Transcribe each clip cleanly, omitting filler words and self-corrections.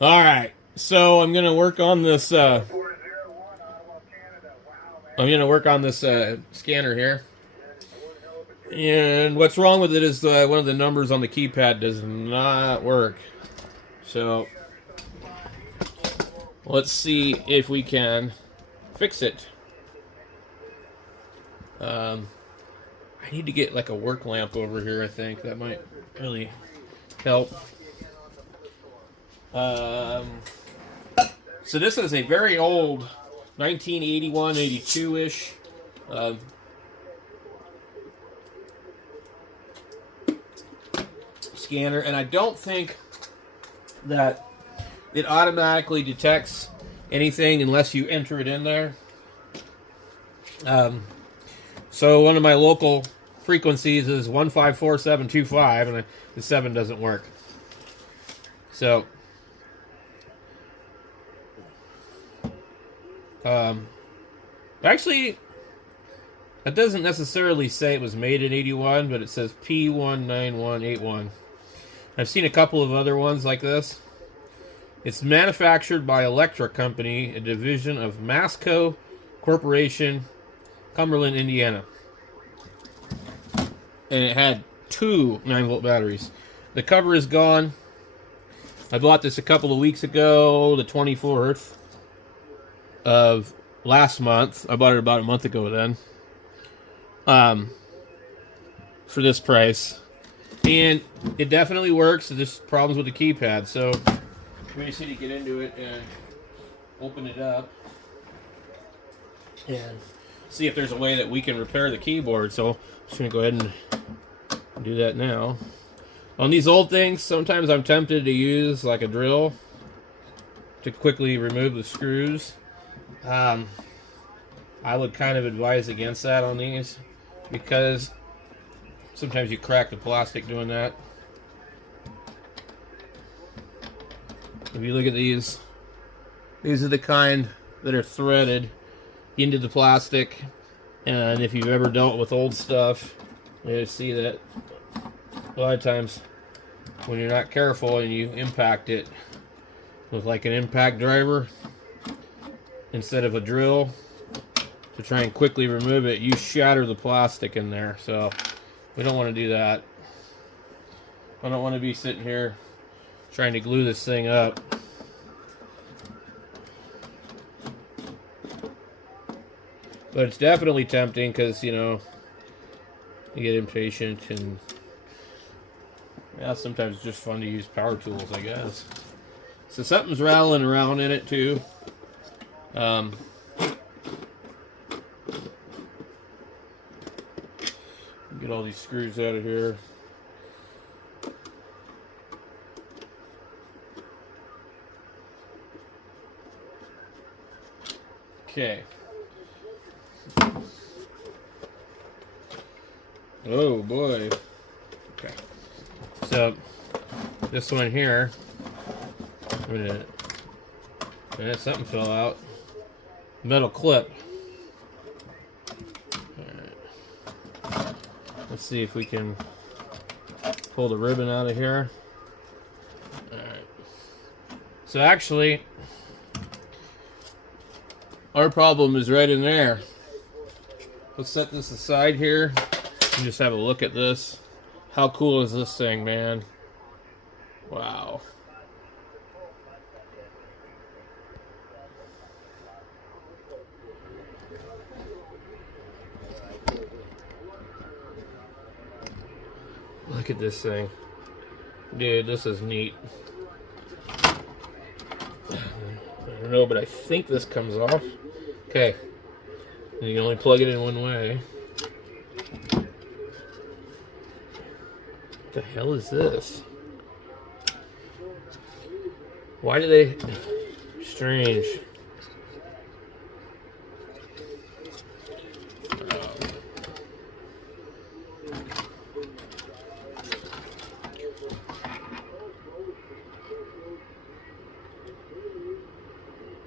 All right, so I'm gonna work on this. I'm gonna work on this scanner here. And what's wrong with it is one of the numbers on the keypad does not work. So let's see if we can fix it. I need to get like a work lamp over here. I think that might really help. So this is a very old 1981, 82-ish scanner, and I don't think that it automatically detects anything unless you enter it in there. So one of my local frequencies is 154725, and the 7 doesn't work. So actually, that doesn't necessarily say it was made in 81, but it says P19181. I've seen a couple of other ones like this. It's manufactured by Electra Company, a division of Masco Corporation, Cumberland, Indiana. And it had 2 9-volt batteries. The cover is gone. I bought this a couple of weeks ago, the 24th of last month. I bought it about a month ago then. For this price. And it definitely works. There's just problems with the keypad. So we just need to get into it and open it up and see if there's a way that we can repair the keyboard. So I'm just going to go ahead and do that now. On these old things, sometimes I'm tempted to use like a drill to quickly remove the screws. I would kind of advise against that on these because sometimes you crack the plastic doing that. If you look at these are the kind that are threaded into the plastic, and if you've ever dealt with old stuff, you see that a lot of times when you're not careful and you impact it with like an impact driver instead of a drill to try and quickly remove it, you shatter the plastic in there. So we don't want to do that. I don't want to be sitting here trying to glue this thing up. But it's definitely tempting because, you know, you get impatient, and yeah, sometimes it's just fun to use power tools, I guess. So something's rattling around in it too. Get all these screws out of here. Okay. Oh boy. Okay. So this one here, wait a minute. Yeah, something fell out. Metal clip. Alright. Let's see if we can pull the ribbon out of here. Alright. So actually, our problem is right in there. Let's set this aside here and just have a look at this. How cool is this thing, man? Wow. Look at this thing. Dude, this is neat. I don't know, but I think this comes off. Okay. And you can only plug it in one way. What the hell is this? Why do they... Strange.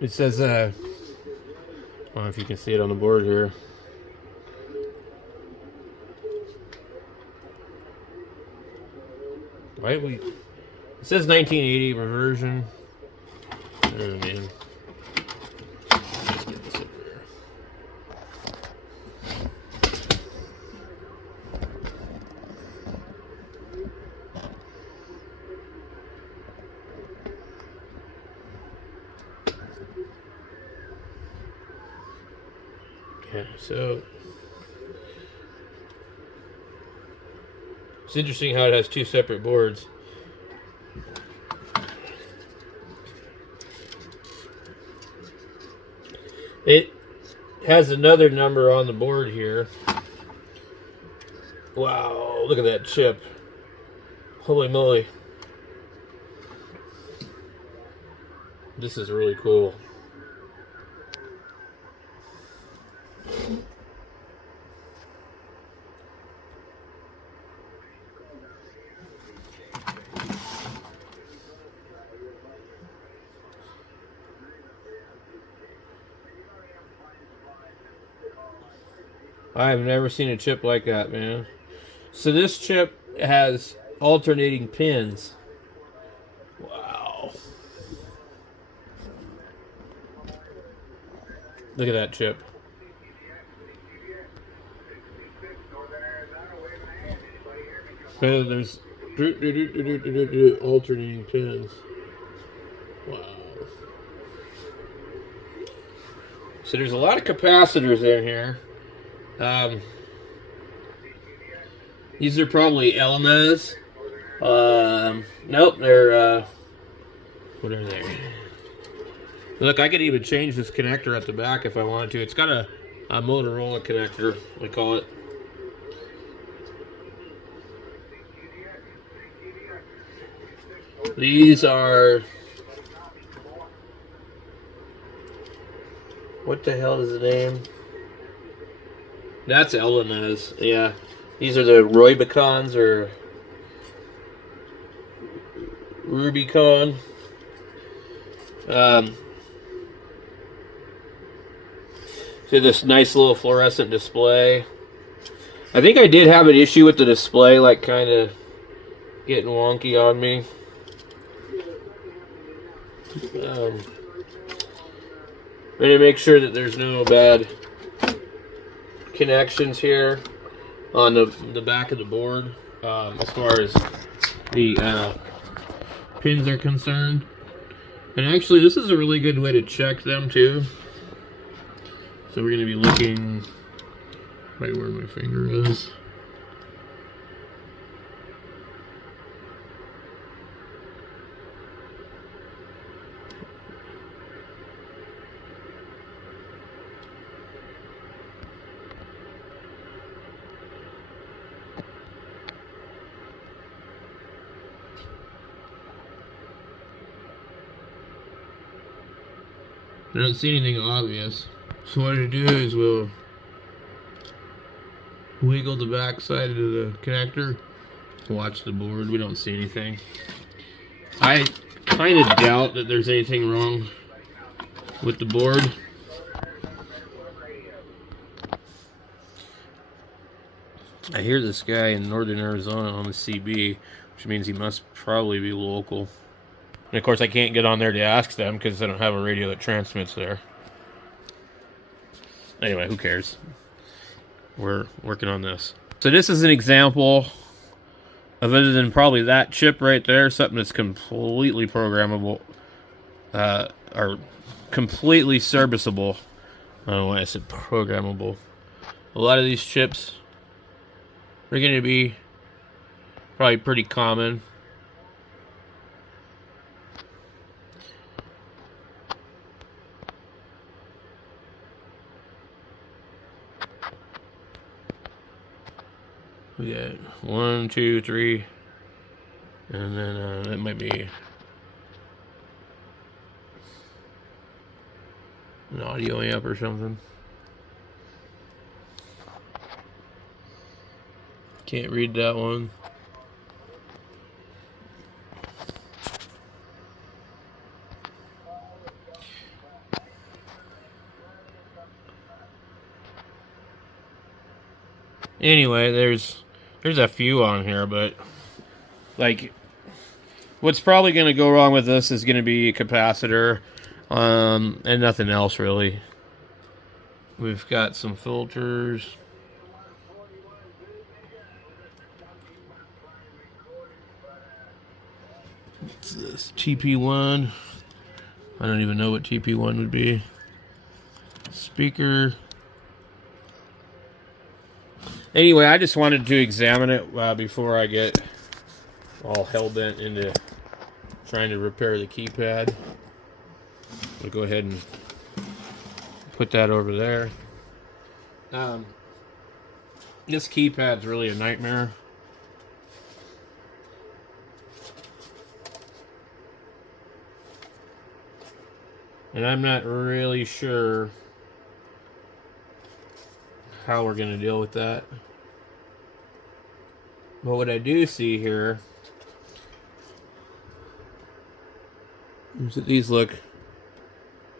It says, I don't know if you can see it on the board here. It says 1980 reversion. Oh man. Let's get this up there. Yeah, so it's interesting how it has two separate boards. It has another number on the board here. Wow, look at that chip. Holy moly. This is really cool. I've never seen a chip like that, man. So this chip has alternating pins. Wow. Look at that chip. So there's alternating pins. Wow. So there's a lot of capacitors in here. These are probably LMS. Nope, they're what are they? Look, I could even change this connector at the back if I wanted to. It's got a Motorola connector, we call it. These are, what the hell is the name? That's LMS, yeah. These are the Rubicons or Rubicon. So this nice little fluorescent display. I think I did have an issue with the display, like kind of getting wonky on me. I'm going to make sure that there's no bad connections here on the back of the board as far as the pins are concerned. And actually, this is a really good way to check them too. So we're going to be looking right where my finger is. I don't see anything obvious. So what I do is we'll wiggle the back side of the connector, watch the board. We don't see anything. I kind of doubt that there's anything wrong with the board. I hear this guy in northern Arizona on the CB, which means he must probably be local. And of course I can't get on there to ask them because I don't have a radio that transmits there. Anyway, who cares? We're working on this. So this is an example of, other than probably that chip right there, something that's completely programmable, or completely serviceable. I don't know why I said programmable. A lot of these chips are going to be probably pretty common. We got 1, 2, 3, and then that might be an audio amp or something. Can't read that one. Anyway, there's a few on here, but like What's probably going to go wrong with this is going to be a capacitor, and nothing else really. We've got some filters. What's this? TP1. I don't even know what TP1 would be. Speaker. Anyway, I just wanted to examine it before I get all hell-bent into trying to repair the keypad. I'll go ahead and put that over there. This keypad's really a nightmare. And I'm not really sure how we're going to deal with that. But what I do see here is that these look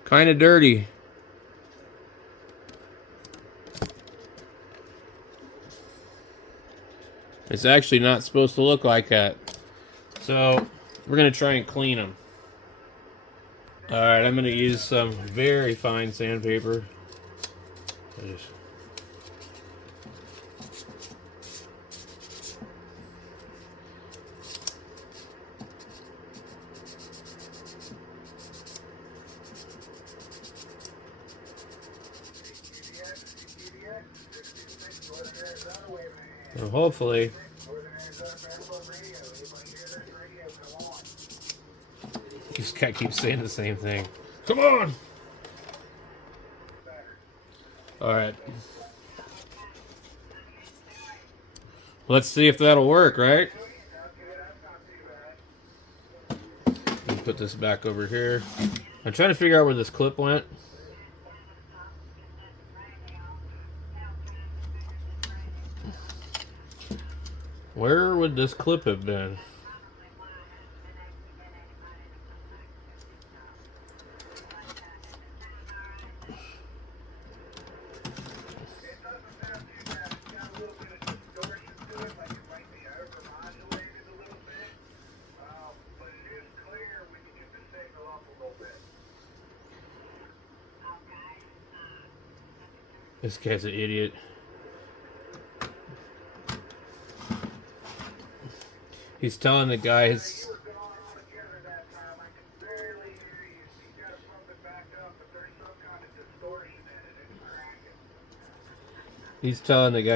kind of dirty. It's actually not supposed to look like that. So we're going to try and clean them. Alright, I'm going to use some very fine sandpaper. And hopefully this guy keeps saying the same thing. Come on! Alright. Let's see if that'll work, right? Let me put this back over here. I'm trying to figure out where this clip went. Where would this clip have been? This guy's an idiot. He's telling the guys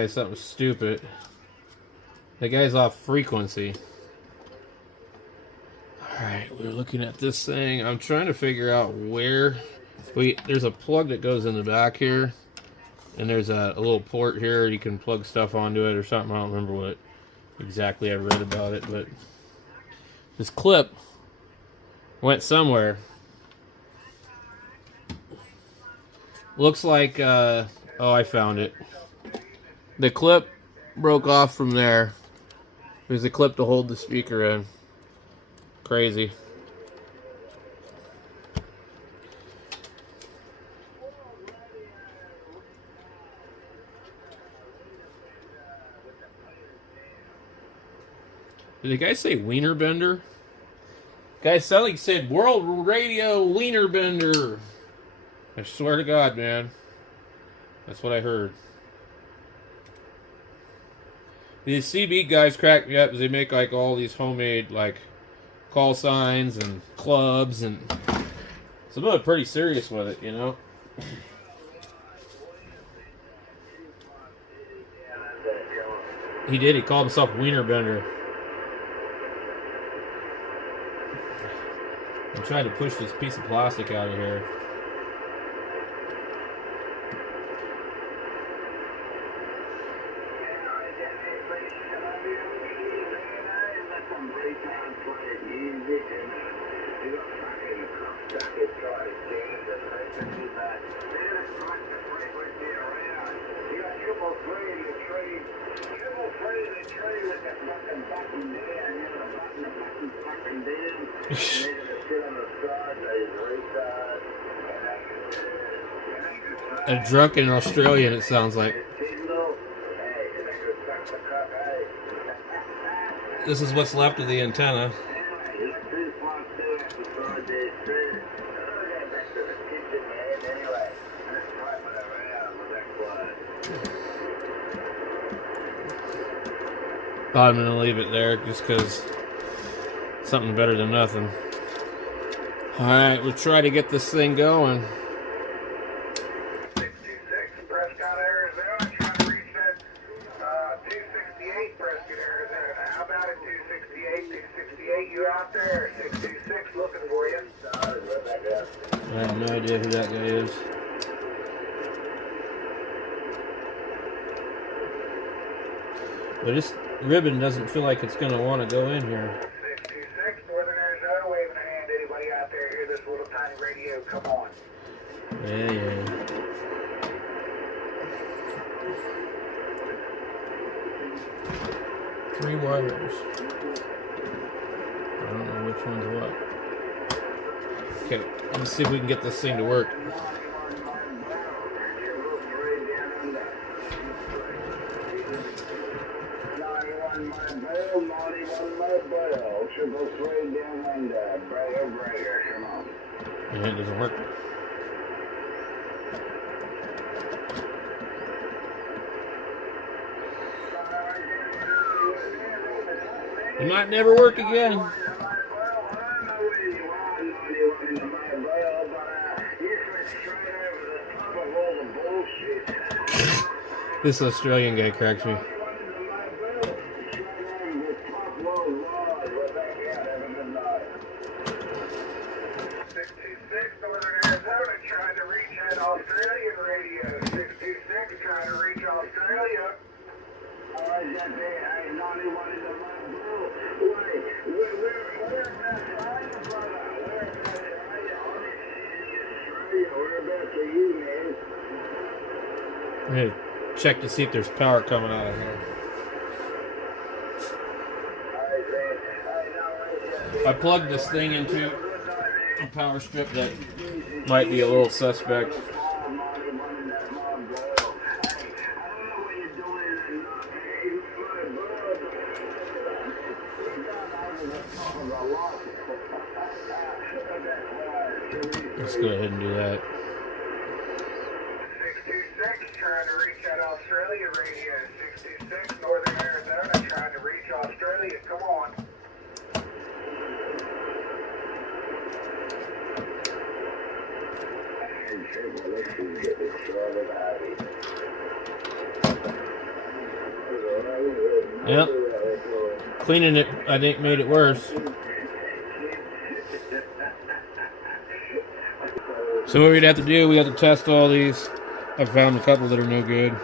something stupid. The guy's off frequency. Alright, we're looking at this thing. I'm trying to figure out where. There's a plug that goes in the back here. And there's a little port here. You can plug stuff onto it or something. I don't remember what exactly I read about it, but this clip went somewhere. Looks like, oh, I found it. The clip broke off from there. There's a clip to hold the speaker in. Crazy. Did the guy say wiener bender? Guy sounded like he said World Radio Wiener Bender. I swear to God, man. That's what I heard. These CB guys crack me up because they make like all these homemade like call signs and clubs, and some of them are pretty serious with it, you know. He did. He called himself Wiener Bender. I'm trying to push this piece of plastic out of here. A drunken Australian, it sounds like. This is what's left of the antenna. I'm gonna leave it there just because something better than nothing. Alright, we'll try to get this thing going. 626 Prescott, Arizona, trying to reach that 268 Prescott, Arizona. How about it, 268? 268, you out there? 626 looking for you. I have no idea who that guy is. But this ribbon doesn't feel like it's going to want to go in here. 626 Northern Arizona, waving a hand. Anybody out there hear this little tiny radio? Come on. Yeah. 3 wires. I don't know which one's what. Okay, let's see if we can get this thing to work. Yeah, it doesn't work. It might never work again. This Australian guy cracks me. Australian radio, 626, trying to reach Australia. I'm going to check to see if there's power coming out of here. I plugged this thing into a power strip that might be a little suspect. Let's go ahead and do that. 626 trying to reach that Australia radio. 626 Northern Arizona trying to reach Australia. Come on. Yep. Cleaning it, I think, made it worse. So what we'd have to do, we have to test all these. I found a couple that are no good. CQDX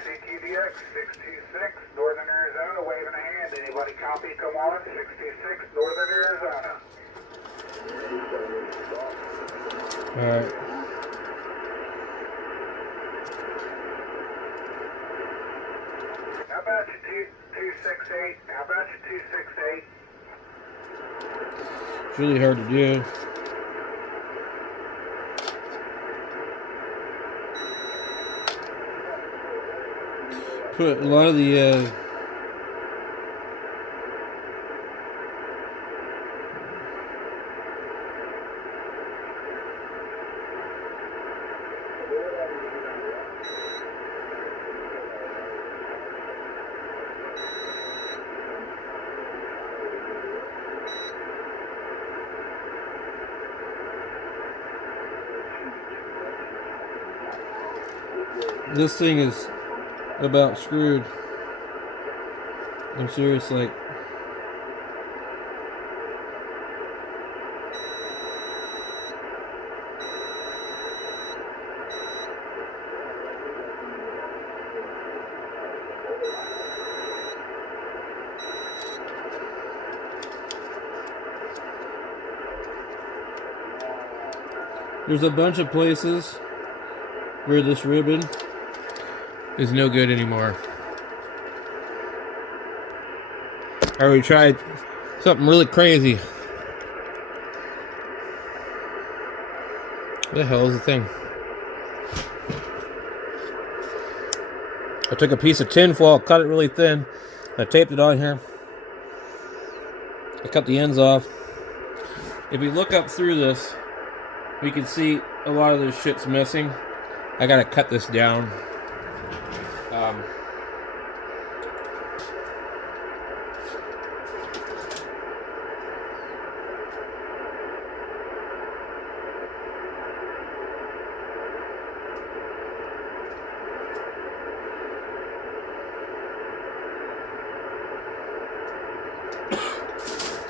626 Northern Arizona, waving a hand. Anybody copy? Come on. 626 Northern Arizona. Alright. How about you 268? How about you 268? It's really hard to do. Put a lot of the this thing is about screwed. I'm serious, like there's a bunch of places where this ribbon is no good anymore. Or we tried something really crazy. What the hell is the thing? I took a piece of tin foil, cut it really thin. I taped it on here. I cut the ends off. if we look up through this, we can see a lot of this shit's missing. I gotta cut this down.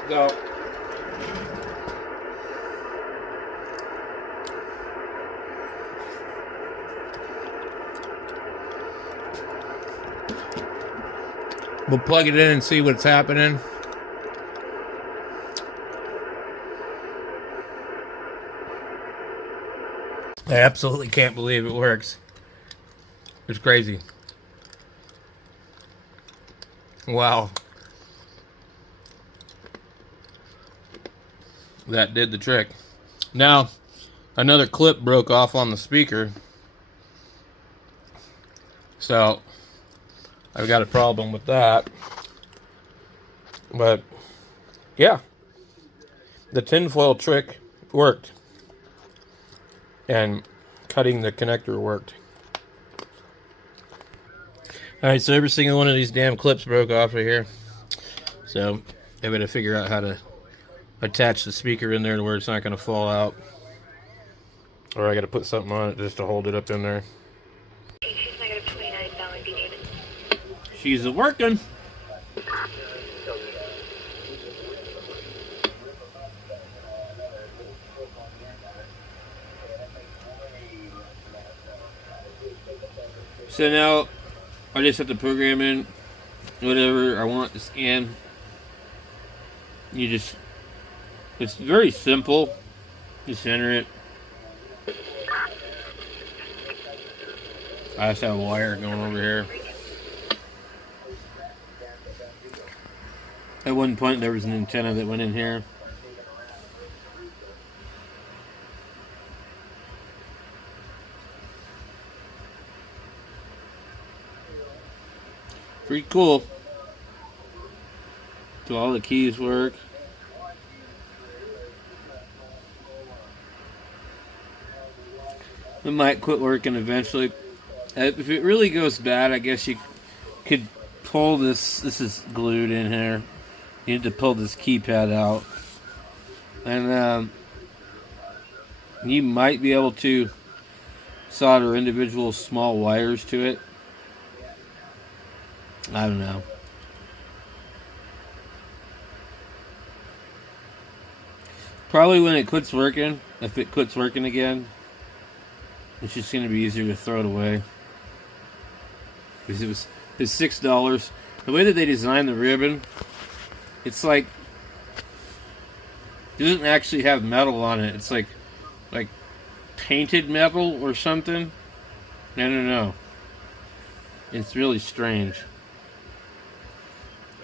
So, we'll plug it in and see what's happening. I absolutely can't believe it works. It's crazy. Wow. That did the trick. Now, another clip broke off on the speaker. So, I've got a problem with that. But, yeah. The tinfoil trick worked. And cutting the connector worked. Alright, so every single one of these damn clips broke off right here. So, I better figure out how to attach the speaker in there to where it's not going to fall out. Or I got to put something on it just to hold it up in there. She's working. So now I just have to program in whatever I want to scan. It's very simple. Just enter it. I just have a wire going over here. At one point there was an antenna that went in here. Pretty cool. So all the keys work. It might quit working eventually. If it really goes bad, I guess you could pull this. This is glued in here. You need to pull this keypad out. And you might be able to solder individual small wires to it. I don't know. Probably when it quits working, if it quits working again, it's just going to be easier to throw it away. Because it's $6. The way that they designed the ribbon, it's like, it doesn't actually have metal on it. It's like painted metal or something. I don't know. It's really strange.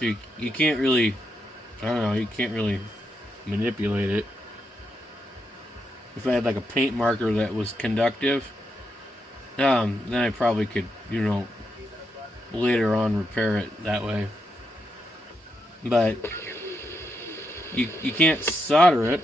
You can't really, I don't know, you can't really manipulate it. If I had like a paint marker that was conductive, then I probably could, later on repair it that way. But you can't solder it.